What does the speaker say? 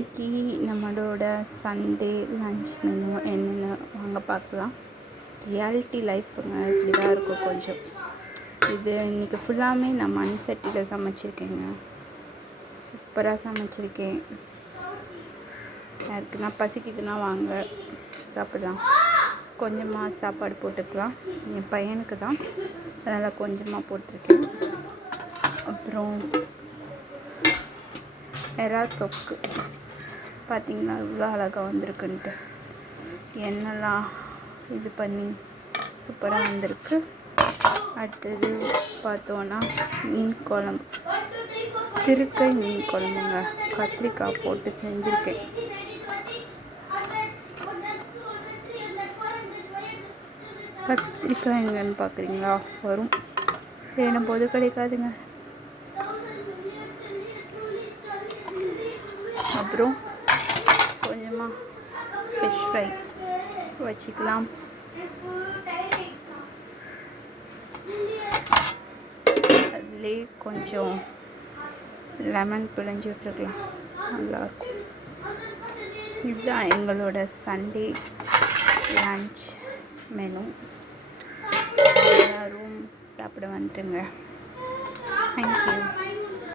இன்றைக்கி நம்மளோட Sunday lunch menu என்னென்னு வாங்க பார்க்கலாம். ரியாலிட்டி லைஃப்புங்க இப்படி தான் இருக்கும் கொஞ்சம். இது இன்றைக்கி ஃபுல்லாமே நான் மண் சட்டியில் சமைச்சிருக்கேங்க. சூப்பராக சமைச்சிருக்கேன். யாருக்குன்னா பசிக்குதுன்னா வாங்க சாப்பிடலாம். கொஞ்சமாக சாப்பாடு போட்டுக்கலாம். என் பையனுக்கு தான், அதனால் கொஞ்சமாக போட்டிருக்கேன். அப்புறம் எறா தொக்கு பார்த்திங்கன்னா இவ்வளோ அழகாக வந்திருக்குன்ட்டு எண்ணெய்லாம் இது பண்ணி சூப்பராக வந்திருக்கு. அடுத்தது பார்த்தோன்னா மீன் குழம்பு, திருக்கை மீன் குழம்புங்க, கத்திரிக்காய் போட்டு செஞ்சுருக்கேன். கத்திரிக்காய் எங்கன்னு பார்க்குறீங்களா? வரும், தேடும் போது கிடைக்காதுங்க. அப்புறம் கொஞ்சமாக ஃபிஷ் ஃப்ரை வச்சுக்கலாம். அதுலேயே கொஞ்சம் லெமன் பிழிஞ்சு விட்டுருக்கலாம், நல்லாயிருக்கும். இதுதான் எங்களோட சண்டே லன்ச் மெனு. எல்லோரும் சாப்பிட வந்துடுங்க. தேங்க்யூ.